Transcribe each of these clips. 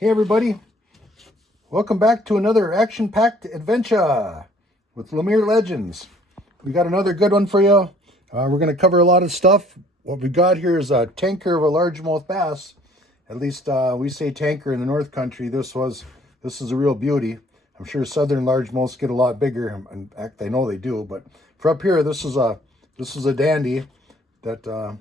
Hey everybody, welcome back to another action-packed adventure with Lemire Legends. We got another good one for you. We're going to cover a lot of stuff. What we got here is a tanker of a largemouth bass. At least we say tanker in the North Country. This is a real beauty. I'm sure southern largemouths get a lot bigger. In fact, I know they do. But for up here, this is a dandy that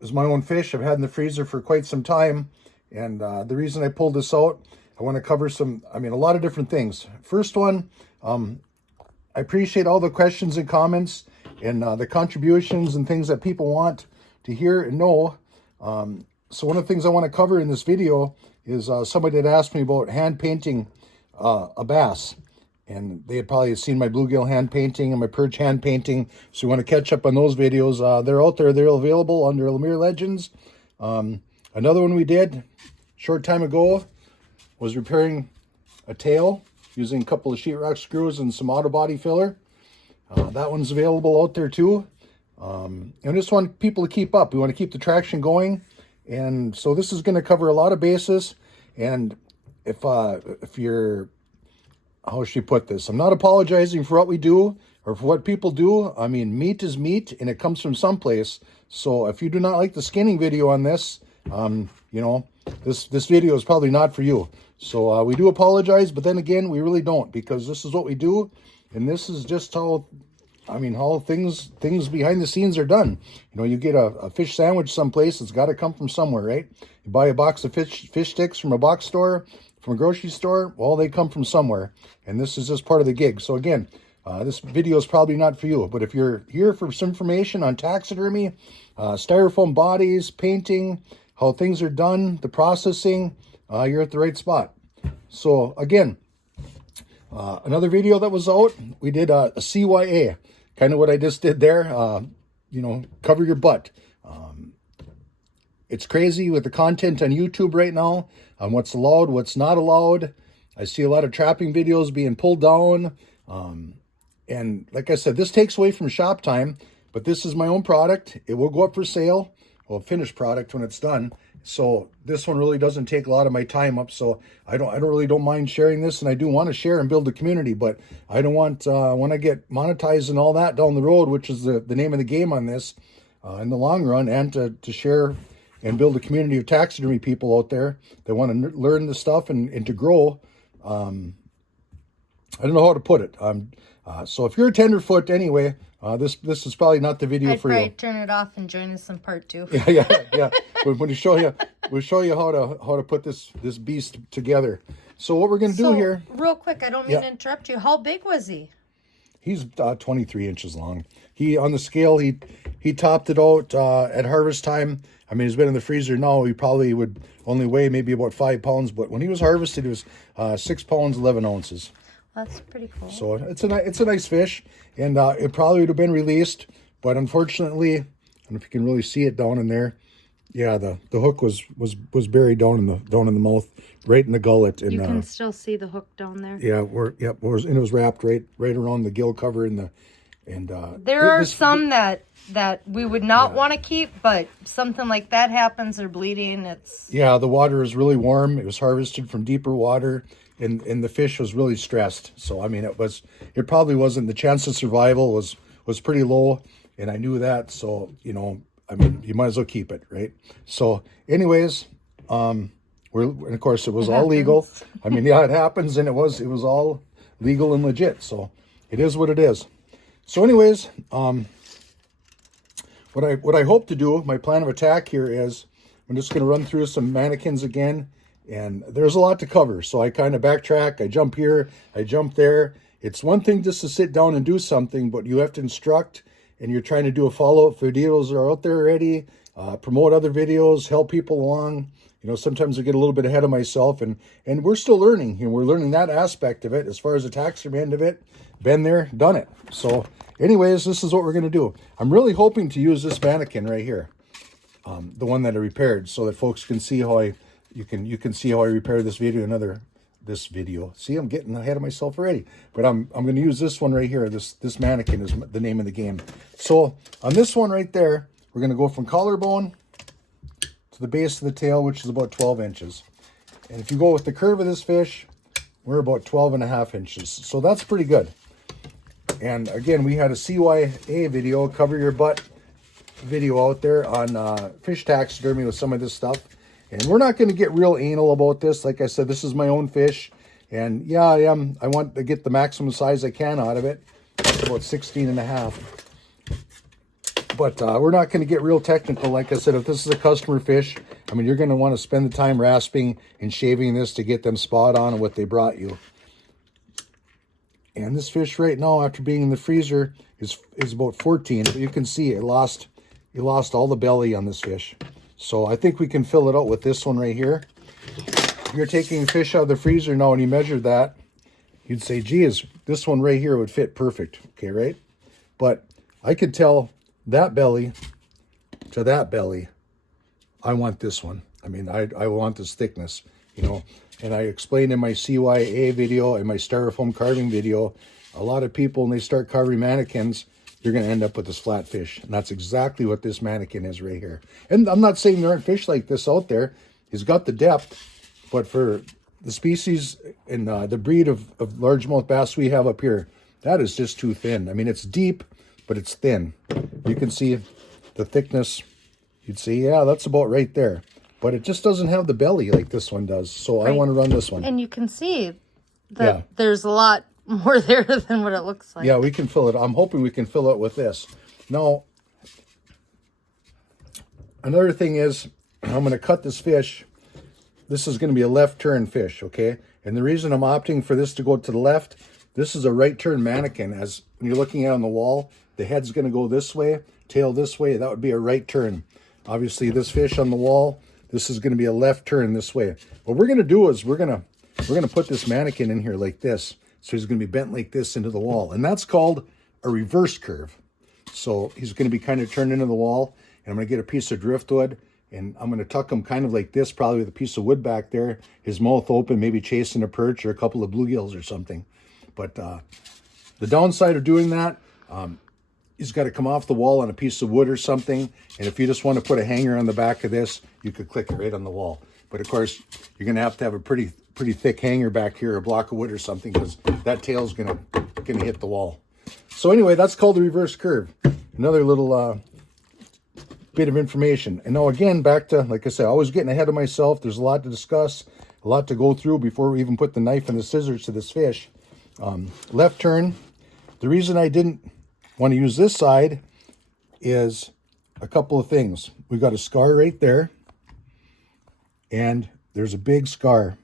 is my own fish. I've had in the freezer for quite some time. And the reason I pulled this out, I want to cover a lot of different things. First one, I appreciate all the questions and comments and the contributions and things that people want to hear and know. So one of the things I want to cover in this video is somebody had asked me about hand painting a bass. And they had probably seen my bluegill hand painting and my perch hand painting. So you want to catch up on those videos. They're out there. They're available under Lemire Legends. Another one we did short time ago was repairing a tail using a couple of sheetrock screws and some auto body filler. That one's available out there too. And I just want people to keep up. We want to keep the traction going. And so this is going to cover a lot of bases. And if you're, how should you put this? I'm not apologizing for what we do or for what people do. I mean, meat is meat and it comes from someplace. So if you do not like the skinning video on this, this video is probably not for you. So we do apologize, but then again, we really don't, because this is what we do. And this is just how things behind the scenes are done. You get a fish sandwich someplace, it's got to come from somewhere, right? You buy a box of fish sticks from a box store, from a grocery store, well, they come from somewhere. And this is just part of the gig. So again, this video is probably not for you, but if you're here for some information on taxidermy, styrofoam bodies, painting, how things are done, the processing, you're at the right spot. So again, another video that was out, we did a CYA, kind of what I just did there, cover your butt. It's crazy with the content on YouTube right now, on what's allowed, what's not allowed. I see a lot of trapping videos being pulled down. And like I said, this takes away from shop time, but this is my own product. It will go up for sale. Well, finished product when it's done. So this one really doesn't take a lot of my time up. So I don't mind sharing this, and I do want to share and build a community, but I don't want, when I get monetized and all that down the road, which is the name of the game on this, in the long run, and to share and build a community of taxidermy people out there that want to learn the stuff and to grow. I don't know how to put it. So if you're a tenderfoot anyway, this is probably not the video for you. I'd probably turn it off and join us in part 2. Yeah. When we'll show you how to put this beast together. So what we're gonna do here? Real quick, I don't mean to interrupt you. How big was he? He's 23 inches long. He on the scale he topped it out at harvest time. I mean, he's been in the freezer now. He probably would only weigh maybe about 5 pounds, but when he was harvested, it was 6 pounds 11 ounces. That's pretty cool. So it's a nice fish, and it probably would have been released, but unfortunately, I don't know if you can really see it down in there. Yeah, the hook was buried down in the mouth, right in the gullet. And you can still see the hook down there. Yeah, it was wrapped right around the gill cover there are some that we would not want to keep, but something like that happens, they're bleeding. The water is really warm. It was harvested from deeper water. And the fish was really stressed. So, I mean, it probably wasn't, the chance of survival was pretty low. And I knew that. So, I mean, you might as well keep it, right? So anyways, and of course it was all legal. I mean, yeah, it happens. And it was all legal and legit. So it is what it is. So anyways, what I hope to do, my plan of attack here is, I'm just going to run through some mannequins again. And there's a lot to cover, so I kind of backtrack. I jump here, I jump there. It's one thing just to sit down and do something, but you have to instruct, and you're trying to do a follow-up. Videos are out there already, promote other videos, help people along. Sometimes I get a little bit ahead of myself, and we're still learning. We're learning that aspect of it as far as the taxidermy end of it. Been there, done it. So anyways, this is what we're going to do. I'm really hoping to use this mannequin right here, the one that I repaired, so that folks can see how you can see how I repaired this video. See, I'm getting ahead of myself already. But I'm going to use this one right here. This mannequin is the name of the game. So on this one right there, we're going to go from collarbone to the base of the tail, which is about 12 inches. And if you go with the curve of this fish, we're about 12.5 inches. So that's pretty good. And again, we had a CYA video, cover your butt video out there on fish taxidermy with some of this stuff. And we're not going to get real anal about this. Like I said, this is my own fish. And yeah, I want to get the maximum size I can out of it. That's about 16.5. But we're not going to get real technical. Like I said, if this is a customer fish, I mean, you're going to want to spend the time rasping and shaving this to get them spot on what they brought you. And this fish right now, after being in the freezer, is about 14. But you can see it lost all the belly on this fish. So I think we can fill it out with this one right here. If you're taking fish out of the freezer now and you measure that, you'd say, geez, this one right here would fit perfect. Okay, right? But I could tell that belly to that belly, I want this one. I mean, I want this thickness, you know. And I explained in my CYA video and my styrofoam carving video, a lot of people, when they start carving mannequins, you're going to end up with this flat fish. And that's exactly what this mannequin is right here. And I'm not saying there aren't fish like this out there. He's got the depth. But for the species and the breed of largemouth bass we have up here, that is just too thin. I mean, it's deep, but it's thin. You can see the thickness. You'd say, yeah, that's about right there. But it just doesn't have the belly like this one does. So right. I want to run this one. And you can see that there's a lot more there than what it looks like. Yeah, we can fill it. I'm hoping we can fill it with this. Now, another thing is, I'm going to cut this fish. This is going to be a left turn fish, okay? And the reason I'm opting for this to go to the left, this is a right turn mannequin. As when you're looking at it on the wall, the head's going to go this way, tail this way. That would be a right turn. Obviously, this fish on the wall, this is going to be a left turn this way. What we're going to do is we're going to put this mannequin in here like this. So he's going to be bent like this into the wall. And that's called a reverse curve. So he's going to be kind of turned into the wall. And I'm going to get a piece of driftwood. And I'm going to tuck him kind of like this, probably with a piece of wood back there. His mouth open, maybe chasing a perch or a couple of bluegills or something. But the downside of doing that, he's got to come off the wall on a piece of wood or something. And if you just want to put a hanger on the back of this, you could click it right on the wall. But of course, you're going to have a pretty thick hanger back here, a block of wood or something, because that tail's going to hit the wall. So anyway, that's called the reverse curve. Another little bit of information. And now again, back to, like I said, always getting ahead of myself. There's a lot to discuss, a lot to go through before we even put the knife and the scissors to this fish. Left turn. The reason I didn't want to use this side is a couple of things. We've got a scar right there, and there's a big scar.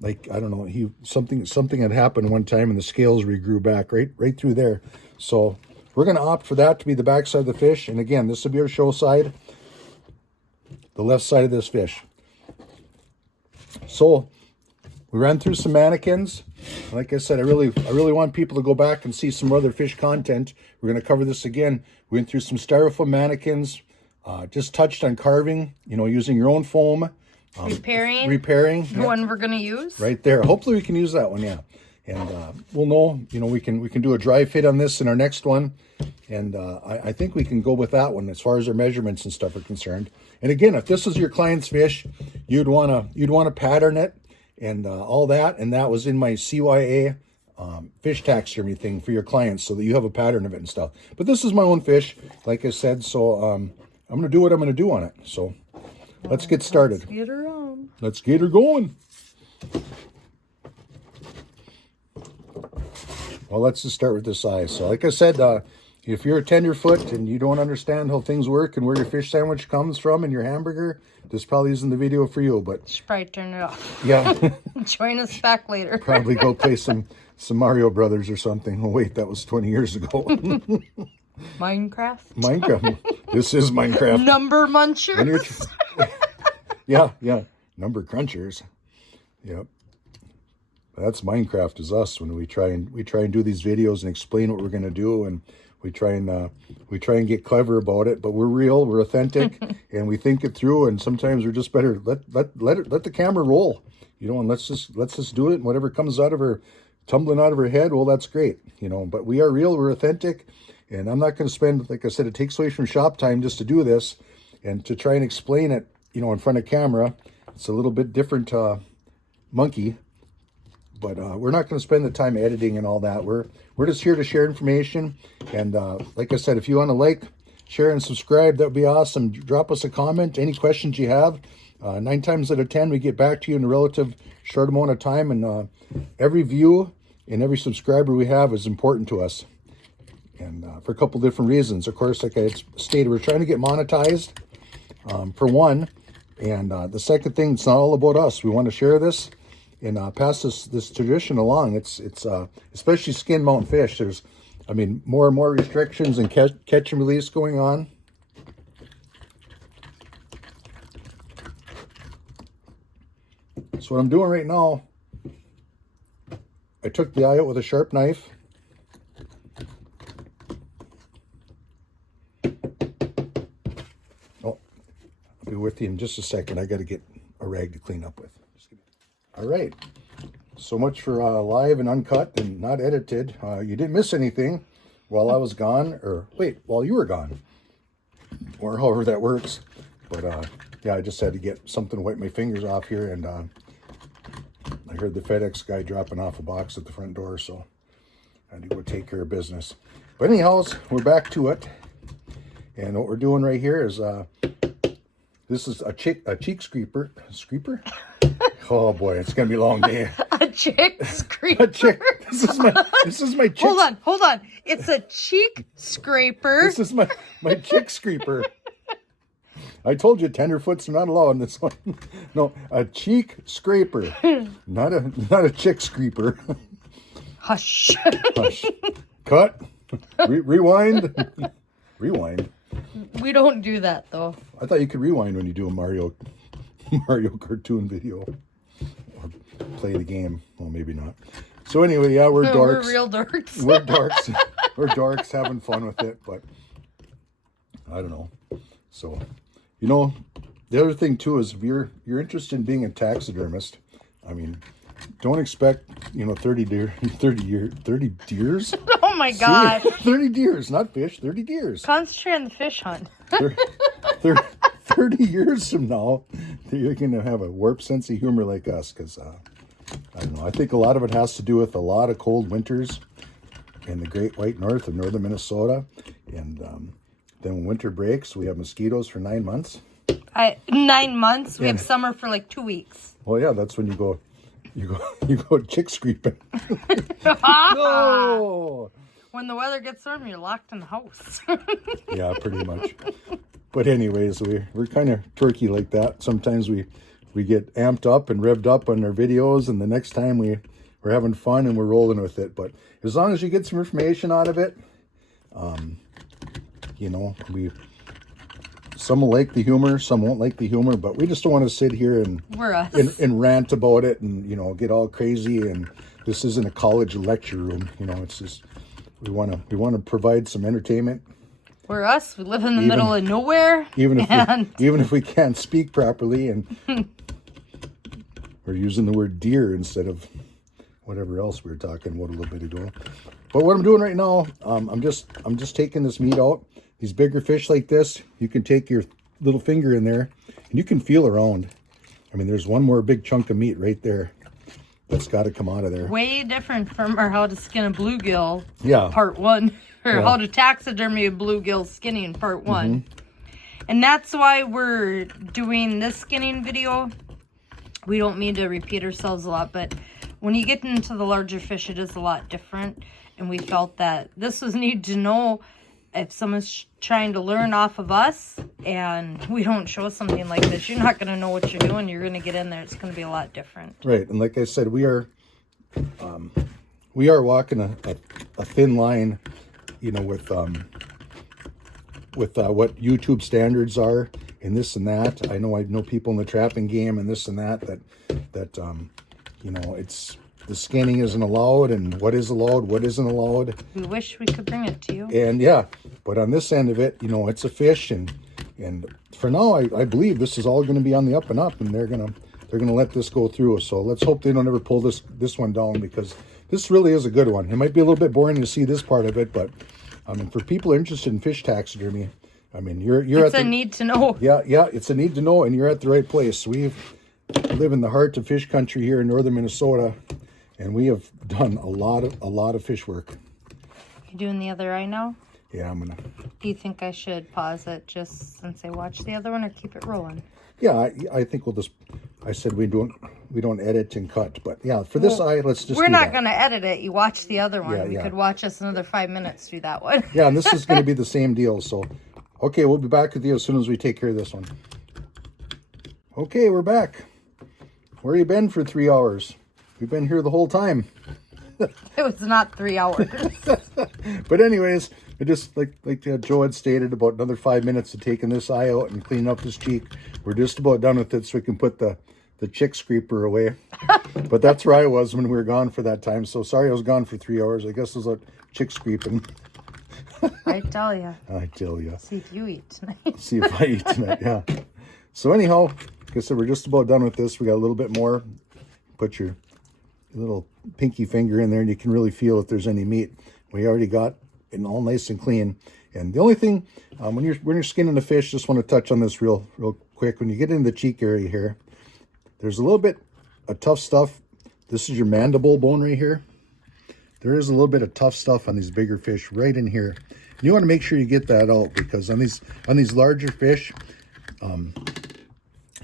Like, I don't know, something had happened one time and the scales regrew back right through there. So we're going to opt for that to be the back side of the fish. And again, this will be our show side, the left side of this fish. So we ran through some mannequins. Like I said, I really want people to go back and see some other fish content. We're going to cover this again. We went through some styrofoam mannequins, just touched on carving, using your own foam. Repairing. The one we're going to use. Right there. Hopefully we can use that one, yeah. And we'll know, we can do a dry fit on this in our next one. And I think we can go with that one as far as our measurements and stuff are concerned. And again, if this is your client's fish, you'd want to pattern it and all that. And that was in my CYA fish taxidermy thing for your clients so that you have a pattern of it and stuff. But this is my own fish, like I said. So I'm going to do what I'm going to do on it. So let's get started. Let's get her on. Let's get her going. Well, let's just start with the size. So like I said, if you're a tenderfoot and you don't understand how things work and where your fish sandwich comes from and your hamburger, this probably isn't the video for you. But should probably turn it off. Yeah. Join us back later. Probably go play some Mario Brothers or something. Oh, wait, that was 20 years ago. Minecraft. This is Minecraft. Number munchers. Yeah. Number crunchers. Yep. That's Minecraft is us when we try and do these videos and explain what we're going to do, and we try and get clever about it, but we're real, we're authentic, and we think it through. And sometimes we're just better let the camera roll, and let's just do it. And whatever comes tumbling out of her head, well, that's great, But we are real, we're authentic, and I'm not going to spend, like I said, it takes away from shop time just to do this and to try and explain it, in front of camera. It's a little bit different monkey, but we're not going to spend the time editing and all that. We're just here to share information. And like I said, if you want to like, share, and subscribe, that would be awesome. Drop us a comment, any questions you have. 9 times out of 10, we get back to you in a relative short amount of time. And every view and every subscriber we have is important to us. And for a couple different reasons. Of course, like I stated, we're trying to get monetized, for one. And the second thing, it's not all about us. We want to share this and pass this tradition along. It's especially skin mount fish. There's, I mean, more and more restrictions and catch and release going on. So what I'm doing right now, I took the eye out with a sharp knife. Oh, I'll be with you in just a second. I got to get a rag to clean up with. All right. So much for live and uncut and not edited. You didn't miss anything while I was gone, or wait, while you were gone, or however that works. But yeah, I just had to get something to wipe my fingers off here, and I heard the FedEx guy dropping off a box at the front door, so I had to go take care of business. But anyhows, we're back to it, and what we're doing right here is this is a cheek scraper. Oh boy, it's gonna be a long day. A chick scraper. A chick. This is my chick. Hold on. It's a cheek scraper. This is my chick scraper. I told you tenderfoots are not allowed in this one. No, a cheek scraper, not a chick scraper. Hush. Hush. Cut. Rewind. Rewind. We don't do that though. I thought you could rewind when you do a Mario cartoon video or play the game. Well, maybe not. So anyway, yeah, we're dorks. We're real dorks. We're dorks. We're dorks having fun with it, but I don't know. So, you know, the other thing too is if you're interested in being a taxidermist, I mean, don't expect, 30 deers. Oh my God. 30 deers, not fish, 30 deers. Concentrate on the fish hunt. 30 years from now, you're going to have a warped sense of humor like us, because, I don't know, I think a lot of it has to do with a lot of cold winters in the Great White North of northern Minnesota, and then when winter breaks, we have mosquitoes for 9 months. 9 months? We have summer for like 2 weeks. Well, yeah, that's when you go chick screeping. No! When the weather gets warm, you're locked in the house. Yeah, pretty much. But anyways, we're kind of turkey like that. Sometimes we get amped up and revved up on our videos, and the next time we're having fun and we're rolling with it. But as long as you get some information out of it, some will like the humor, some won't like the humor, but we just don't want to sit here and rant about it and get all crazy. And this isn't a college lecture room, it's just we want to provide some entertainment. We're us. We live in the middle of nowhere. Even if we can't speak properly, and we're using the word deer instead of whatever else we were talking about a little bit ago. But what I'm doing right now, I'm just taking this meat out. These bigger fish like this, you can take your little finger in there and you can feel around. I mean, there's one more big chunk of meat right there that's got to come out of there. Way different from our how to skin a bluegill part 1. Or how to taxidermy a bluegill skinning part 1. Mm-hmm. And that's why we're doing this skinning video. We don't mean to repeat ourselves a lot, but when you get into the larger fish, it is a lot different. And we felt that this was need to know if someone's trying to learn off of us and we don't show something like this, you're not going to know what you're doing. You're going to get in there. It's going to be a lot different. Right. And like I said, we are walking a thin line, with what YouTube standards are and this and that. I know people in the trapping game and this and that it's the skinning isn't allowed, and what is allowed, what isn't allowed. We wish we could bring it to you. And yeah, but on this end of it, it's a fish, and for now, I believe this is all going to be on the up and up, and they're gonna let this go through. So let's hope they don't ever pull this one down, because this really is a good one. It might be a little bit boring to see this part of it, but for people interested in fish taxidermy, you're it's a need to know. Yeah, it's a need to know, and you're at the right place. We live in the heart of fish country here in northern Minnesota, and we have done a lot of fish work. You doing the other eye now? Yeah, I'm gonna. Do you think I should pause it just since I watched the other one, or keep it rolling? Yeah, I think we'll just. I said we don't edit and cut, but yeah, for this eye, let's just. We're not gonna edit it. You watch the other one. Yeah, We could watch us another 5 minutes through that one. Yeah, and this is going to be the same deal. So, okay, we'll be back with you as soon as we take care of this one. Okay, we're back. Where you been for 3 hours? We've been here the whole time. It was not 3 hours. But anyways, I just like Joe had stated, about another 5 minutes of taking this eye out and cleaning up this cheek. We're just about done with it, so we can put the chick scraper away. But that's where I was when we were gone for that time. So sorry I was gone for 3 hours. I guess it was a chick scraping. I tell you. I tell you. See if you eat tonight. See if I eat tonight, yeah. So anyhow, like I said, we're just about done with this. We got a little bit more. Put your little pinky finger in there and you can really feel if there's any meat. We already got it all nice and clean. And the only thing, when you're skinning the fish, just want to touch on this real quick. When you get in the cheek area here, there's a little bit of tough stuff. This is your mandible bone right here. There is a little bit of tough stuff on these bigger fish right in here. And you want to make sure you get that out, because on these larger fish,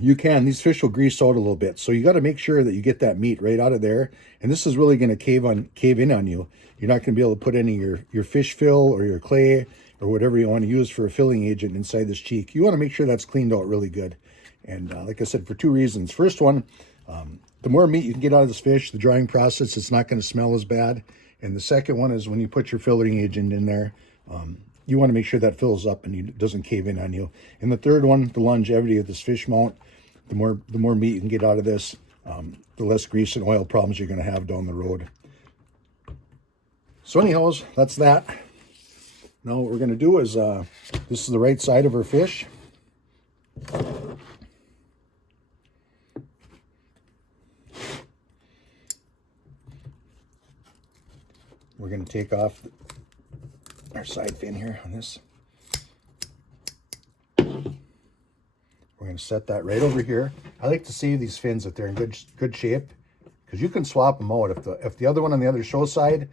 these fish will grease out a little bit. So you got to make sure that you get that meat right out of there. And this is really going to cave in on you. You're not going to be able to put any of your fish fill or your clay or whatever you want to use for a filling agent inside this cheek. You want to make sure that's cleaned out really good. And like I said, for 2 reasons. First one, the more meat you can get out of this fish, the drying process, it's not going to smell as bad. And the second one is when you put your filling agent in there, you want to make sure that fills up and it doesn't cave in on you. And the third one, the longevity of this fish mount. The more meat you can get out of this, the less grease and oil problems you're going to have down the road. So anyhows, that's that. Now what we're going to do is, this is the right side of our fish. We're going to take off our side fin here on this. We're going to set that right over here. I like to see these fins that they're in good shape, because you can swap them out. If the other one on the other show side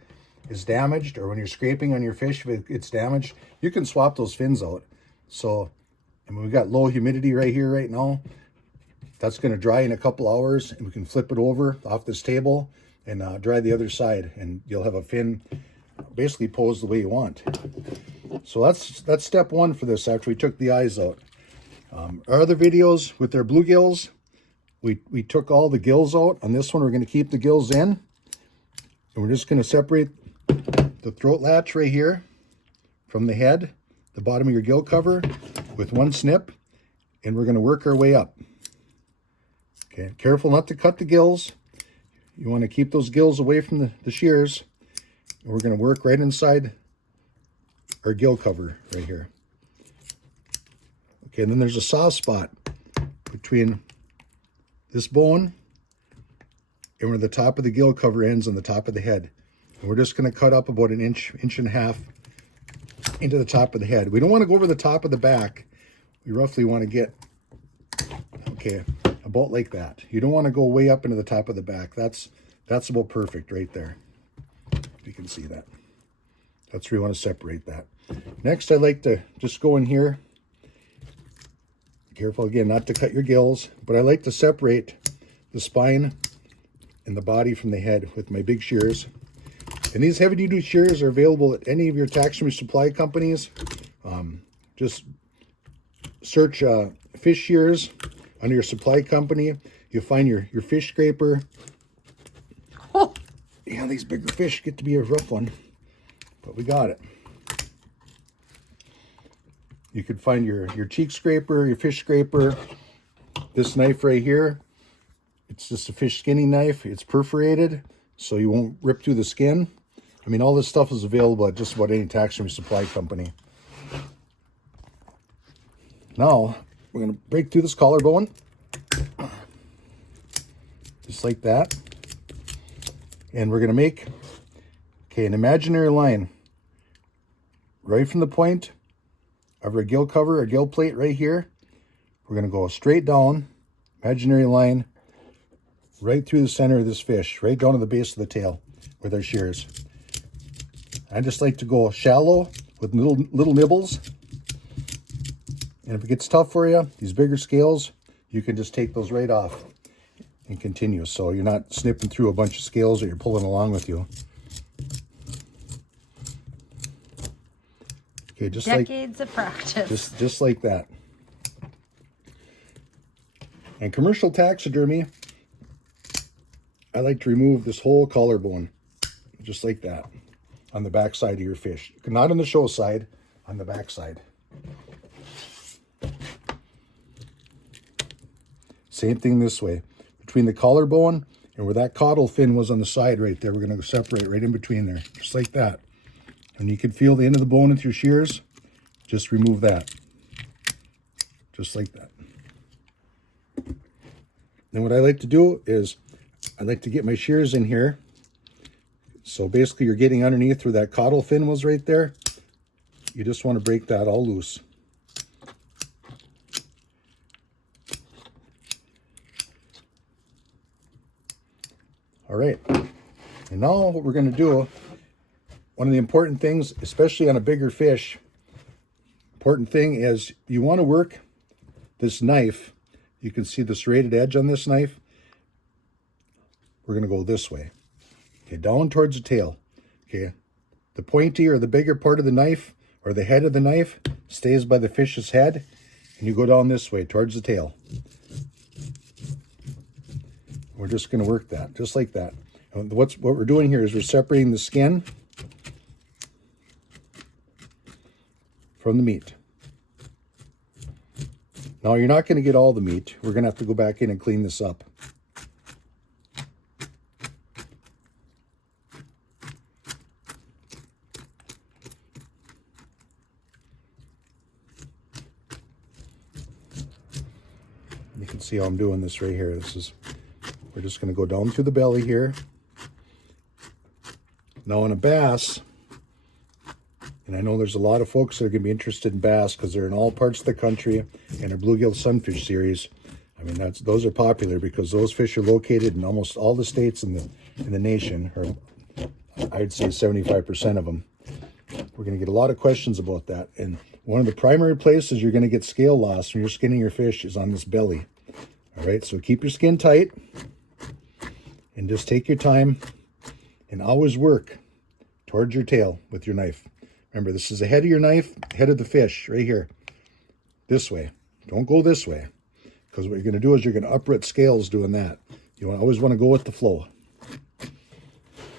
is damaged, or when you're scraping on your fish, if it's damaged, you can swap those fins out. So, I mean, we've got low humidity right here right now. That's going to dry in a couple hours, and we can flip it over off this table and dry the other side, and you'll have a fin basically posed the way you want. So that's step one for this after we took the eyes out. Our other videos with their bluegills, we took all the gills out. On this one, we're going to keep the gills in, and we're just going to separate the throat latch right here from the head, the bottom of your gill cover, with one snip, and we're going to work our way up. Okay, careful not to cut the gills. You want to keep those gills away from the shears. And we're going to work right inside our gill cover right here. Okay, and then there's a soft spot between this bone and where the top of the gill cover ends on the top of the head. And we're just going to cut up about an inch and a half into the top of the head. We don't want to go over the top of the back. We roughly want to get, okay, about like that. You don't want to go way up into the top of the back. That's about perfect right there. You can see that. That's where you want to separate that. Next, I like to just go in here. Careful again not to cut your gills, but I like to separate the spine and the body from the head with my big shears. And these heavy-duty shears are available at any of your taxidermy supply companies. Just search fish shears under your supply company. You'll find your fish scraper. Oh. Yeah, these bigger fish get to be a rough one, but we got it. You could find your cheek scraper, your fish scraper. This knife right here, it's just a fish skinning knife. It's perforated, so you won't rip through the skin. I mean, all this stuff is available at just about any taxidermy supply company. Now, we're going to break through this collarbone. Just like that. And we're going to make, an imaginary line right from the point of our gill cover, our gill plate right here. We're going to go straight down, imaginary line, right through the center of this fish, right down to the base of the tail with our shears. I just like to go shallow with little nibbles. And if it gets tough for you, these bigger scales, you can just take those right off and continue. So you're not snipping through a bunch of scales that you're pulling along with you. Okay, just decades of practice. Just like that. And commercial taxidermy, I like to remove this whole collarbone, just like that, on the back side of your fish. Not on the show side, on the back side. Same thing this way. Between the collarbone and where that caudal fin was on the side right there, we're going to separate right in between there, just like that. And you can feel the end of the bone with your shears. Just remove that. Just like that. Then what I like to do is I like to get my shears in here. So basically you're getting underneath where that caudal fin was right there. You just want to break that all loose. All right. And now what we're going to do, one of the important things, especially on a bigger fish, important thing is you want to work this knife. You can see the serrated edge on this knife. We're going to go this way. Okay, down towards the tail. Okay, the pointy or the bigger part of the knife or the head of the knife stays by the fish's head, and you go down this way towards the tail. We're just going to work that, just like that. And what we're doing here is we're separating the skin from the meat. Now you're not going to get all the meat. We're going to have to go back in and clean this up. You can see how I'm doing this right here. We're just going to go down through the belly here. Now on a bass, and I know there's a lot of folks that are going to be interested in bass because they're in all parts of the country, and our bluegill sunfish series. I mean, those are popular because those fish are located in almost all the states in the nation, or I'd say 75% of them. We're going to get a lot of questions about that. And one of the primary places you're going to get scale loss when you're skinning your fish is on this belly. All right, so keep your skin tight and just take your time and always work towards your tail with your knife. Remember, this is the head of your knife, head of the fish, right here. This way. Don't go this way. Because what you're going to do is you're going to uproot scales doing that. You always want to go with the flow.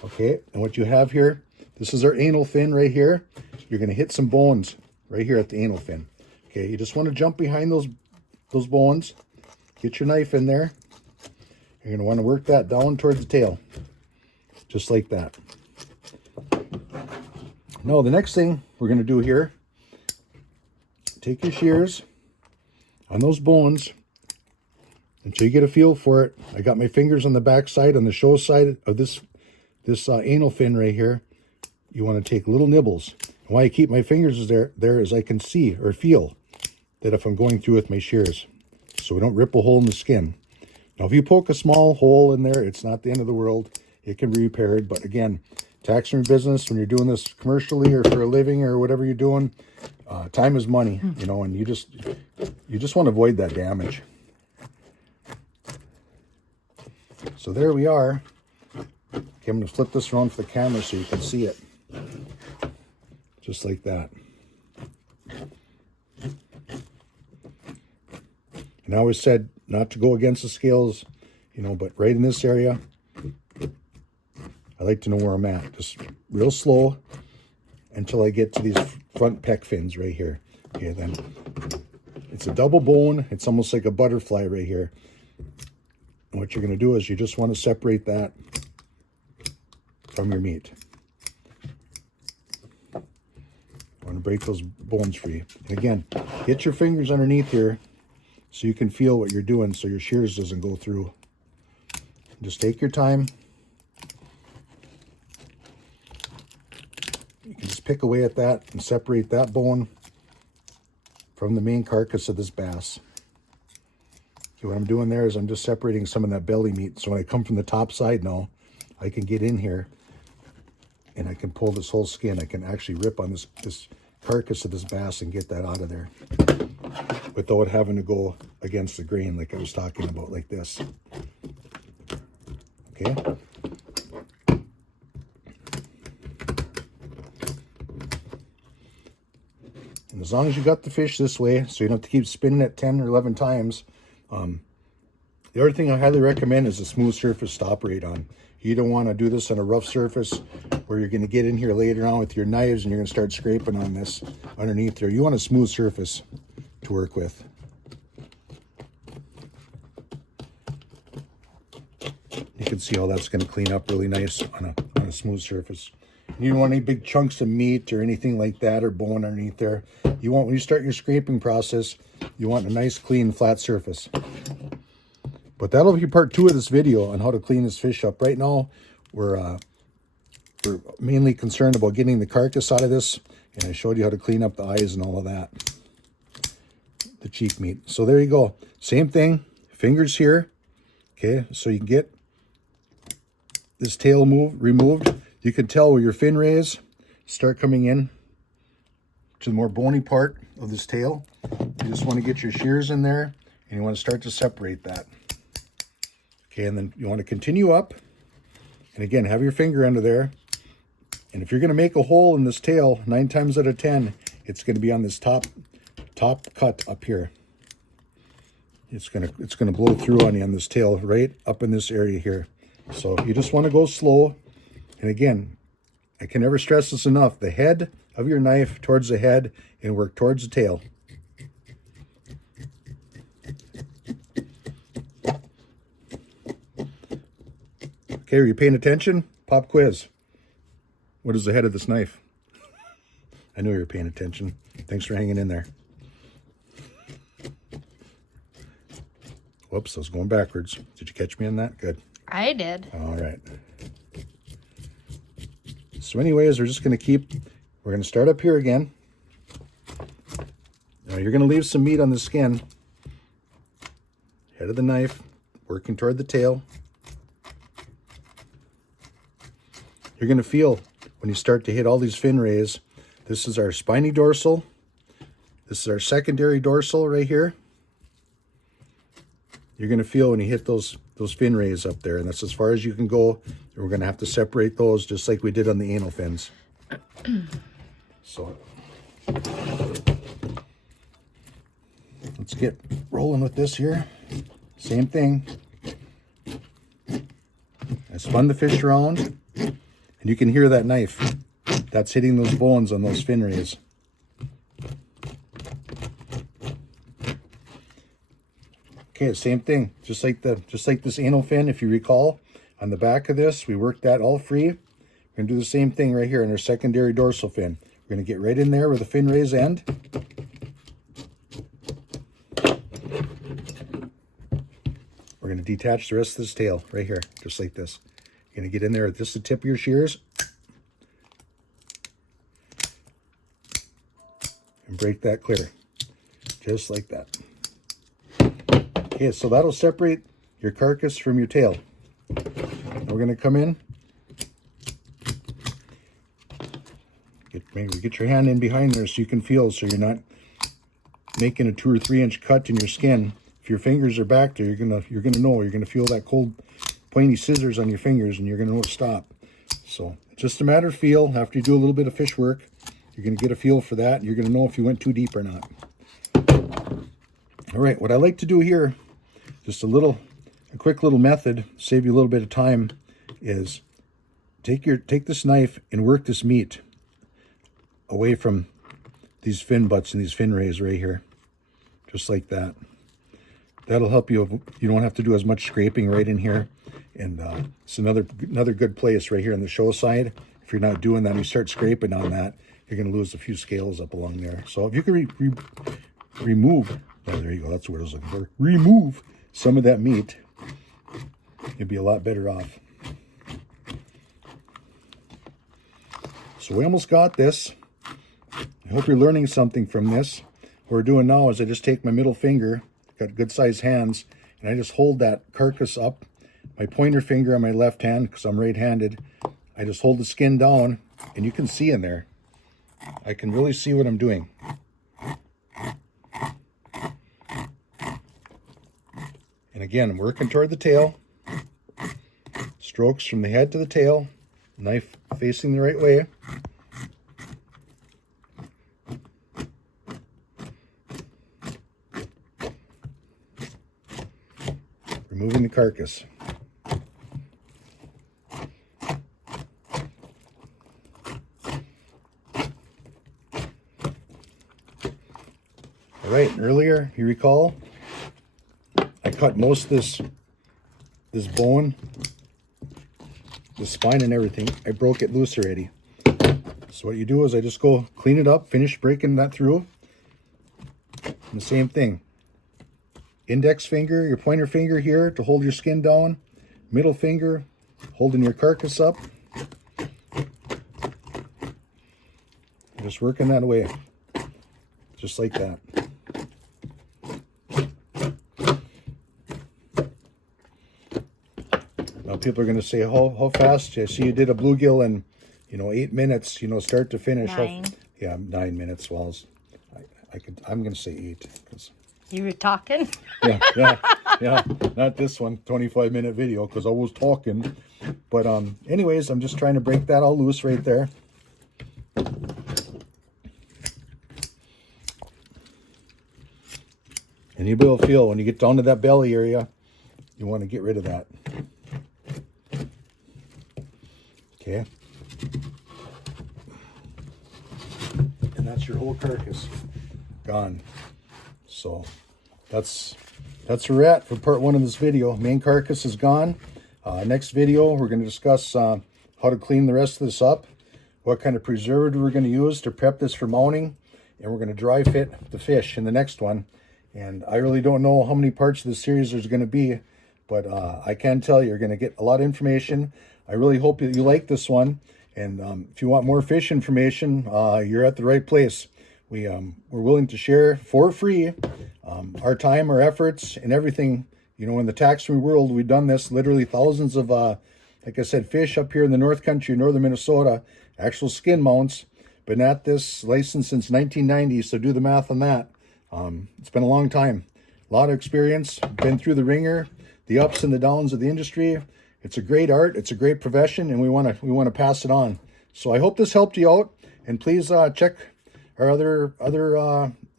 Okay, and what you have here, this is our anal fin right here. You're going to hit some bones right here at the anal fin. Okay, you just want to jump behind those bones. Get your knife in there. You're going to want to work that down towards the tail. Just like that. Now, the next thing we're going to do here, take your shears on those bones until you get a feel for it. I got my fingers on the back side, on the show side of this anal fin right here. You want to take little nibbles. And why I keep my fingers there is I can see or feel that if I'm going through with my shears, so we don't rip a hole in the skin. Now, if you poke a small hole in there, it's not the end of the world. It can be repaired. But again, taxidermy business, when you're doing this commercially or for a living or whatever you're doing, time is money, you know, and you just want to avoid that damage. So there we are. Okay, I'm going to flip this around for the camera so you can see it. Just like that. And I always said not to go against the scales, you know, but right in this area, I like to know where I'm at. Just real slow until I get to these front pec fins right here. Okay, then it's a double bone. It's almost like a butterfly right here. And what you're going to do is you just want to separate that from your meat. You want to break those bones free. And again, get your fingers underneath here so you can feel what you're doing so your shears doesn't go through. Just take your time. You can just pick away at that and separate that bone from the main carcass of this bass. So what I'm doing there is I'm just separating some of that belly meat. So when I come from the top side now, I can get in here and I can pull this whole skin. I can actually rip on this carcass of this bass and get that out of there without having to go against the grain like I was talking about, like this. Okay. And as long as you got the fish this way, so you don't have to keep spinning it 10 or 11 times. The other thing I highly recommend is a smooth surface to operate on. You don't want to do this on a rough surface where you're going to get in here later on with your knives and you're going to start scraping on this underneath there. You want a smooth surface to work with. You can see how that's going to clean up really nice on a smooth surface. You don't want any big chunks of meat or anything like that or bone underneath there. You want, when you start your scraping process, you want a nice, clean, flat surface. But that'll be part 2 of this video on how to clean this fish up. Right now, we're mainly concerned about getting the carcass out of this, and I showed you how to clean up the eyes and all of that, the cheek meat. So there you go. Same thing, fingers here. Okay, so you can get this tail removed. You can tell where your fin rays start coming in to the more bony part of this tail. You just want to get your shears in there, and you want to start to separate that. Okay, and then you want to continue up, and again, have your finger under there. And if you're going to make a hole in this tail, 9 times out of 10, it's going to be on this top cut up here. It's gonna blow through on you on this tail, right up in this area here. So you just want to go slow. And again, I can never stress this enough: the head of your knife towards the head and work towards the tail. Okay, are you paying attention? Pop quiz. What is the head of this knife? I knew you were paying attention. Thanks for hanging in there. Whoops, I was going backwards. Did you catch me on that? Good. I did. All right. So anyways, we're going to start up here again. Now you're going to leave some meat on the skin. Head of the knife, working toward the tail. You're going to feel when you start to hit all these fin rays. This is our spiny dorsal. This is our secondary dorsal right here. You're going to feel when you hit those fin rays up there, and that's as far as you can go. And we're going to have to separate those just like we did on the anal fins. So let's get rolling with this here. Same thing. I spun the fish around, and you can hear that knife. That's hitting those bones on those fin rays. Okay, same thing. Just like this anal fin, if you recall, on the back of this, we worked that all free. We're gonna do the same thing right here in our secondary dorsal fin. We're gonna get right in there where the fin rays end. We're gonna detach the rest of this tail right here, just like this. You're gonna get in there with just the tip of your shears and break that clear, just like that. Okay, so that'll separate your carcass from your tail. Now we're going to come in. Get your hand in behind there so you can feel, so you're not making a 2 or 3 inch cut in your skin. If your fingers are back there, you're gonna know. You're gonna feel that cold, pointy scissors on your fingers, and you're gonna know to stop. So it's just a matter of feel. After you do a little bit of fish work, you're gonna get a feel for that. And you're gonna know if you went too deep or not. All right, what I like to do here, just a quick little method, save you a little bit of time, is take this knife and work this meat away from these fin butts and these fin rays right here, just like that. That'll help you. You don't have to do as much scraping right in here, and it's another good place right here on the show side. If you're not doing that, and you start scraping on that, you're going to lose a few scales up along there. So if you can remove, oh, there you go. That's what I was looking for. Remove some of that meat, you'll be a lot better off. So we almost got this. I hope you're learning something from this. What we're doing now is I just take my middle finger, got good sized hands, and I just hold that carcass up. My pointer finger on my left hand, because I'm right-handed, I just hold the skin down, and you can see in there. I can really see what I'm doing. And again, I'm working toward the tail. Strokes from the head to the tail. Knife facing the right way. Removing the carcass. All right, earlier, you recall, I cut most of this bone, the spine and everything. I broke it loose already. So what you do is I just go clean it up, finish breaking that through. And the same thing. Index finger, your pointer finger here to hold your skin down. Middle finger holding your carcass up. Just working that away. Just like that. Now people are going to say, how fast? I see you did a bluegill in, 8 minutes, start to finish. 9. Yeah, 9 minutes. Well, I'm going to say 8. Cause, you were talking? yeah. Not this one, 25-minute video, because I was talking. But anyways, I'm just trying to break that all loose right there. And you'll be able to feel when you get down to that belly area, you want to get rid of that. Okay. And that's your whole carcass gone. So that's where we're at for part 1 of this video. Main carcass is gone. Next video, we're going to discuss how to clean the rest of this up, what kind of preservative we're going to use to prep this for mounting, and we're going to dry fit the fish in the next one. And I really don't know how many parts of the series there's going to be, but I can tell you're going to get a lot of information. I really hope that you like this one. And if you want more fish information, you're at the right place. We're willing to share for free our time, our efforts, and everything. In the taxidermy world, we've done this. Literally thousands of, like I said, fish up here in the North Country, northern Minnesota, actual skin mounts. Been at this license since 1990, so do the math on that. It's been a long time. A lot of experience. Been through the ringer, the ups and the downs of the industry. It's a great art. It's a great profession, and we want to pass it on. So I hope this helped you out, and please check our other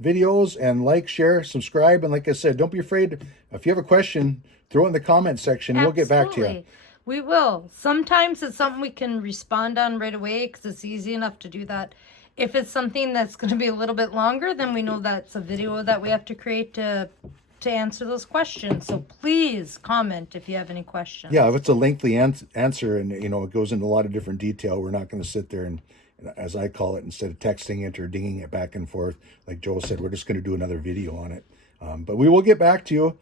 videos and like, share, subscribe, and like I said, don't be afraid. If you have a question, throw it in the comment section, and we'll get back to you. We will. Sometimes it's something we can respond on right away because it's easy enough to do that. If it's something that's going to be a little bit longer, then we know that's a video that we have to create to answer those questions. So please comment if you have any questions. Yeah, if it's a lengthy answer and it goes into a lot of different detail, we're not going to sit there and, as I call it, instead of texting it or dinging it back and forth, like Joe said, we're just going to do another video on it. But we will get back to you.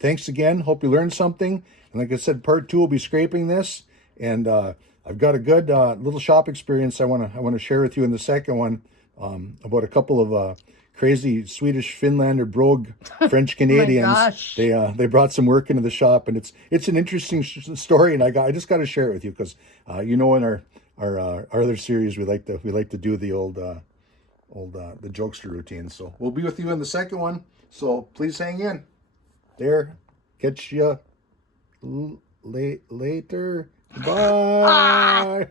Thanks again. Hope you learned something. And like I said, part 2 will be scraping this, and I've got a good little shop experience I want to share with you in the second one about a couple of crazy Swedish Finlander brogue French Canadians. Oh my gosh. They brought some work into the shop, and it's an interesting story, and I just got to share it with you because in our other series we like to do the old the jokester routine. So we'll be with you in the second one. So please hang in. There, catch you later. Bye.